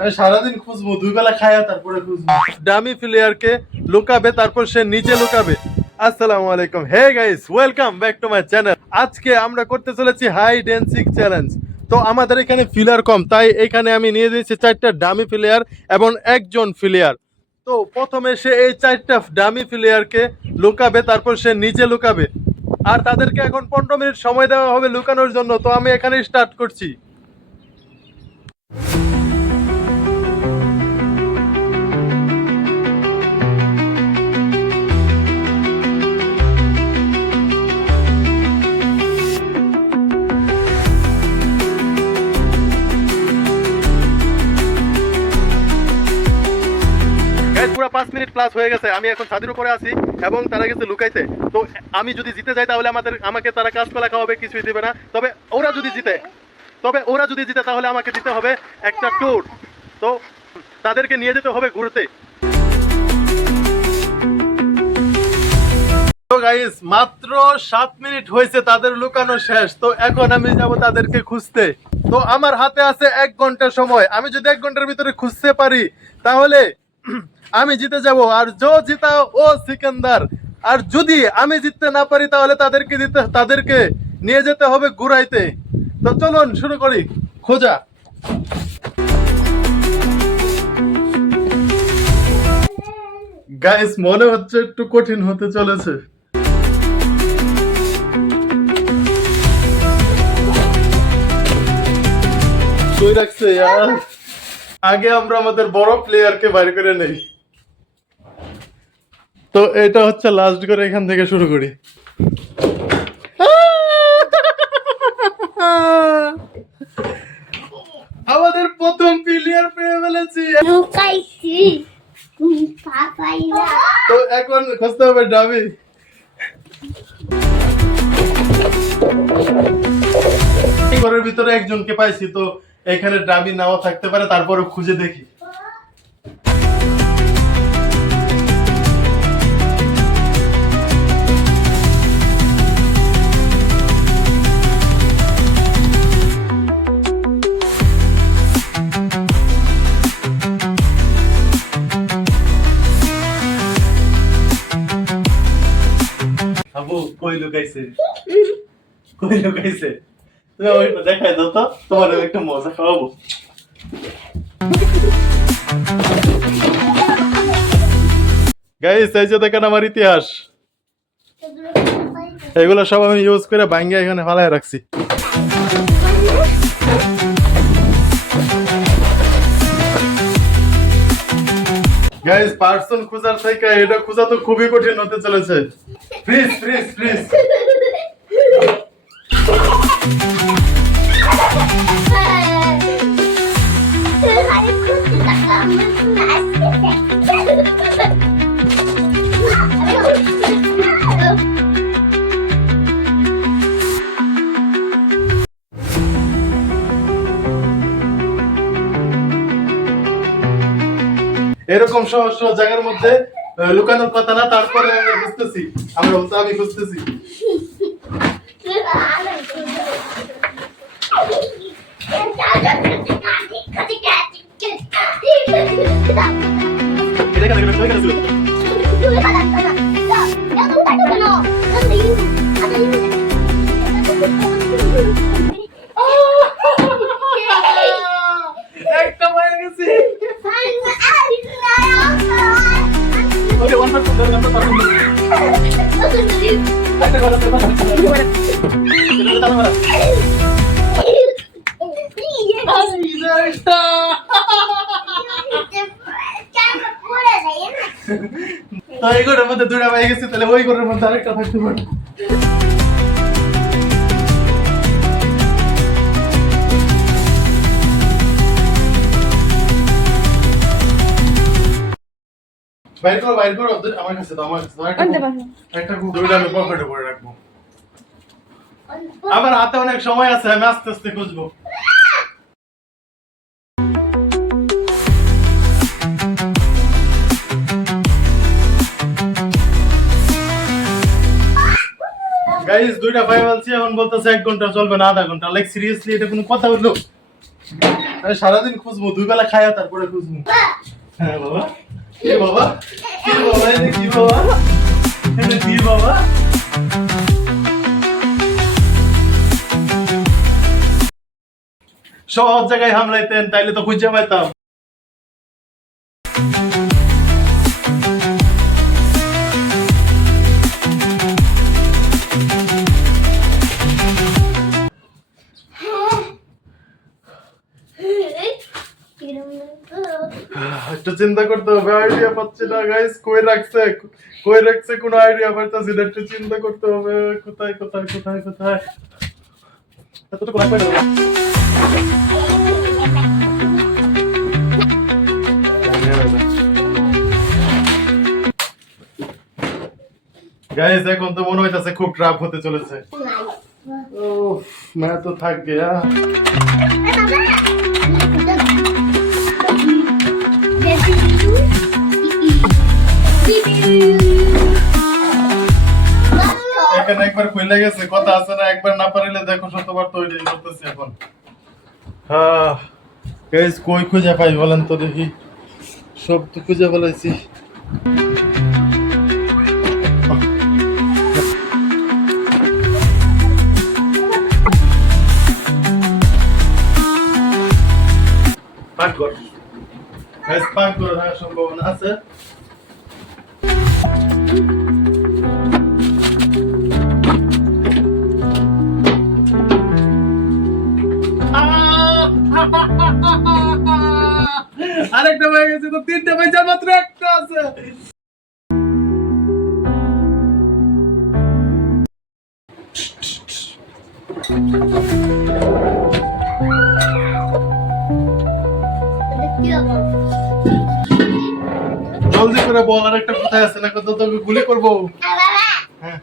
আমি সারাদিন খুঁজবো, দুই বেলা খায়া তারপরে খুঁজবো। ডামি প্লেয়ারকে লুকাবে, তারপর সে নিচে লুকাবে। আসসালামু আলাইকুম, hey guys, welcome back to my channel. আজকে আমরা করতে চলেছি হাইড এন্ড সিক চ্যালেঞ্জ। তো আমাদের এখানে প্লেয়ার কম, তাই এখানে আমি নিয়ে দিয়েছি 4টা ডামি প্লেয়ার এবং একজন প্লেয়ার। তো প্রথমে সে এই 4টা ডামি প্লেয়ারকে লুকাবে, তারপর সে নিচে লুকাবে। আর তাদেরকে এখন 15 মিনিট সময় দেওয়া হবে লুকানোর জন্য। তো আমি এখানে স্টার্ট করছি। পুরো 5 মিনিট প্লাস হয়ে গেছে। আমি এখন ছাদের উপরে আছি এবং তারা গেছে লুকাইতে। তো আমি যদি জিতে যাই তাহলে আমাকে তারা কাঁচকলা খাওয়াবে, কিছুই দিবে না। তবে ওরা যদি জিতে তাহলে আমাকে দিতে হবে একটা ট্যুর। তো তাদেরকে নিয়ে যেতে হবে ঘুরতে। তো গাইস, মাত্র 7 মিনিট হয়েছে তাদের লুকানো শেষ। তো এখন আমি যাব তাদেরকে খুঁজতে। তো আমার হাতে আছে 1 ঘন্টা সময়। আমি যদি 1 ঘন্টার ভিতরে খুঁজতে পারি তাহলে আমি জিতে যাব। আর জো জিতা ও সিকান্দার। আর যদি আমি জিততে না পারি তাহলে তাদেরকে নিয়ে যেতে হবে ঘুরাইতে। তো চলুন শুরু করি খোঁজা। গাইস, মনে হচ্ছে একটু কঠিন হতে চলেছে। কই রাখছে यार? আগে আমরা আমাদের বড় প্লেয়ারকে বাইর করে নেই। তো এটা হচ্ছে লাস্ট করে, এখান থেকে শুরু করি। আমাদের প্রথম প্লেয়ার পেয়ে ফেলেছি। তো এখন খুঁজতে হবে ডামি। ঘরের ভিতরে একজনকে পাইছি। তো এখানে ডামি নাও থাকতে পারে, তারপরে খুঁজে দেখি। আবু কই লুকাইছে? কই লুকাইছে? তুমি ওইটা দেখাই দাও তো, তোমার একটা মজা খাওয়াবো। গাইস, এই যে দেখেন আমার ইতিহাস। এগুলো সব আমি ইউজ করে ভাঙ্গা এখানে ফালায় রাখছি। গাইস, পার্সন খোঁজার থেকে এটা খোঁজা তো খুবই কঠিন হতে চলেছে। Please please please. এরকম সহজ সহজ জায়গার মধ্যে লুকানোর কথা না। তারপরে আমি খুঁজতেছি, আমি খুঁজতেছি। একটা হয়ে গেছি। ওকে, ওয়ান পার্সেন্ট ধরে আমরা পারবো না। একটা কথা বলতে পারবো না। এটা তাহলে মারা। তো এই ঘরের মধ্যে দুইটা হয়ে গেছে, তাহলে ওই ঘরের মধ্যে আরেকটা থাকতে পারে। বাইর করো আমার কাছে তো, আমার একটা দুইটা আমি পকেটে করে রাখবো। আমার হাতে অনেক সময় আছে, আমি আস্তে আস্তে খুঁজবো। গাইস, দুইটা পাই বলছি, এখন বলতেছে 1 ঘন্টা চলবে না, আধা ঘন্টা। লাইক সিরিয়াসলি, এটা কোনো কথা হলো? আমি সারাদিন খুঁজবো, দুই বেলা খাইয়া তারপরে খুঁজবো। হ্যাঁ বাবা, কি বাবা, কি বাবা, এটা কি বাবা, এটা কি বাবা? সব জায়গায় হামলাইতেন, তাইলে তো খুঁজে পাইতাম। একটু চিন্তা করতে হবে, আইডিয়া পাচ্ছি না গাইস, কই রাখছে কোনো আইডিয়া পাইতাছি না, একটু চিন্তা করতে হবে কোথায় কোথায় কোথায় কোথায়। এতটুকু লাগবে না গাইস, এখন তো মনে হইতাছে খুব ট্রাপ হতে চলেছে। উফ, मैं तो थक गया। এখানে একবার খুলে গেছে, কথা আছে না, একবার না পারিলে দেখো শতবার তৈরি করতেছি এখন। হ্যাঁ গাইস, কই খুঁজে পাই বলেন তো দেখি, সব তো খুঁজে ফেলাইছি। পাক করে থাকার সম্ভাবনা আছে। আরেকটা হয়ে গেছে, তো তিনটা পয়সা মাত্র একটা আছে। জলদি করে বল, আরেকটা কোথায় আছে, না কত তোকে গুলি করবো। হ্যাঁ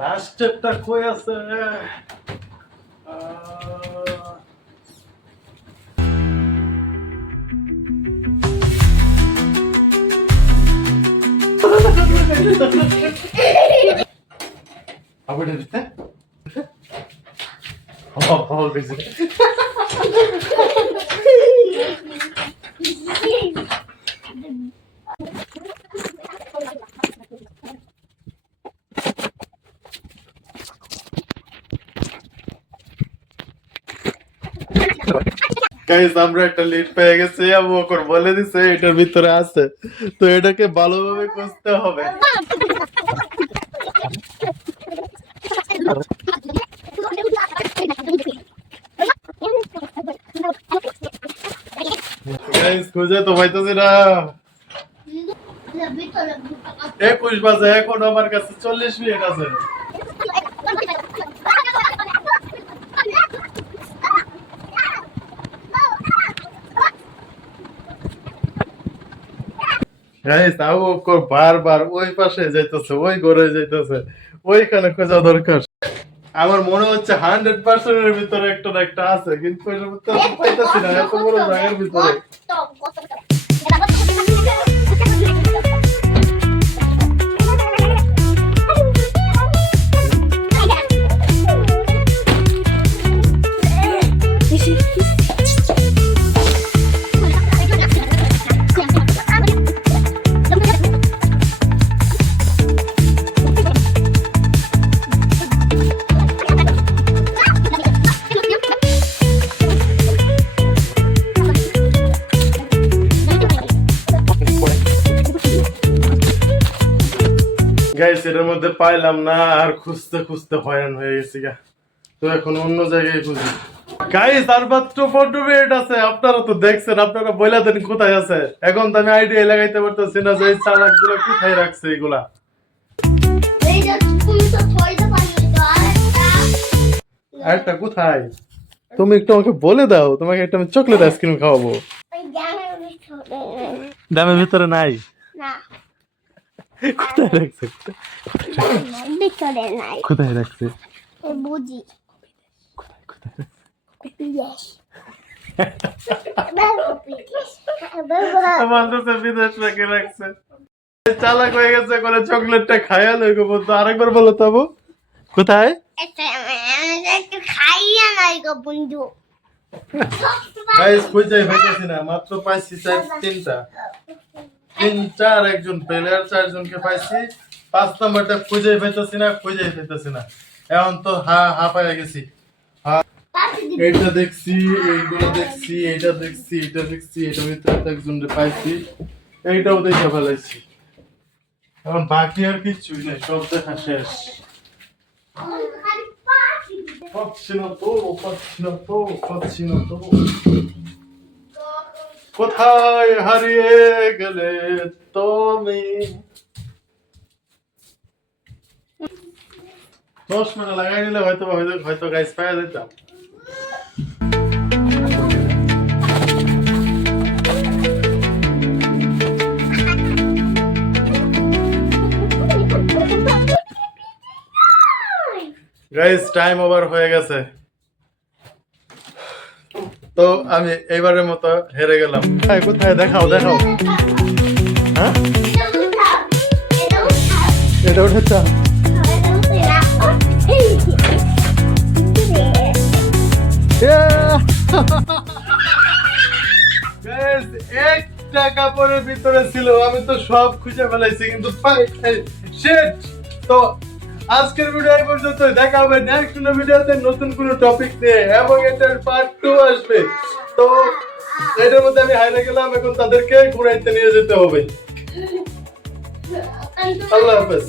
লাস্টেরটা কই আছে? আবার দিতে গাইস, আমরা একটা লিড পেয়ে গেছি, আবু বকর বলে দিছে এটার ভিতরে আছে, তো এটাকে ভালোভাবে খুঁজতে হবে। গাইস, খুঁজে তো পাইতেছি না। 21 বাজে, এখন আমার কাছে 40 মিনিট আছে। গাইস, আবু বকর বারবার ওই পাশে যাইতেছে, ওই ঘরে যাইতেছে, ওইখানে খোঁজা দরকার। আমার মনে হচ্ছে 100% এর ভিতরে একটা না একটা আছে, কিন্তু এর ভিতরে পাইতাছি না, এত বড় জায়গার ভিতরে। গাইস, এর মধ্যে পাইলাম না, আর খুঁজতে খুঁজতে হয়রান হয়ে গেছি গা, তো এখন অন্য জায়গায় খুঁজি। গাইস, আর মাত্র 15 মিনিট আছে, আপনারা তো দেখছেন, আপনারা বইলা দেন কোথায় আছে। এখন তো আমি আইডিয়া লাগাইতে পারতেছি না যে এই চালাকগুলো কোথায় রাখছে এগুলা। আরেকটা কোথায়? তুমি একটু আমাকে বলে দাও, তোমাকে একটা আমি চকলেট আইসক্রিম খাওয়াবো। দামের ভিতরে নাই? কোথায় রাখছে? কোথায় রাখছে? বুঝি বলতেছে বিদেশ রেখে রাখছে। চালাক হয়ে গেছে করে চকলেটটা খাইয়া লইগো বলতো। আরেকবার বলো তো আবু, কোথায়? একটু খাইয়া নাই গো বন্ধু। গাইস খুঁজে পাইতেছি না, মাত্র পাইছি তিনটা আর একজন প্লেয়ার, চারজনকে পাইছি। 5 নাম্বারটা খুঁজে পাইতেছি না। এখন তো পাইয়া গেছি। এইটা দেখছি, এইগুলো দেখছি, এইটা দেখছি, এটার ভিতরে তো একজনকে পাইছি, এইটাও দেখে ফেলাইছি। এখন বাকি আর কিছুই নেই, সব দেখা শেষ। পাচ্ছি না তো। কোথায় হারিয়ে গেলে তুমি? 10 মিনিট লাগাই নিলে হয়তো গাইস পাওয়া যেতাম। গাইস টাইম ওভার হয়ে গেছে, তো আমি এইবারের মতো হেরে গেলাম। কোথায় দেখাও? হ্যাঁ, এটা উঠেছে। একটা কাপড়ের ভিতরে ছিল, আমি তো সব খুঁজে ফেলাইছি কিন্তু শিট। তো আজকের ভিডিও এই পর্যন্ত, দেখা হবে নেক্সট ভিডিওতে নতুন কোনো টপিক নিয়ে, এবং এটার পার্ট 2 আসবে। তো এটার মধ্যে আমি হারিয়ে গেলাম, এখন তাদেরকে ঘুরাইতে নিয়ে যেতে হবে। আল্লাহ হাফেজ।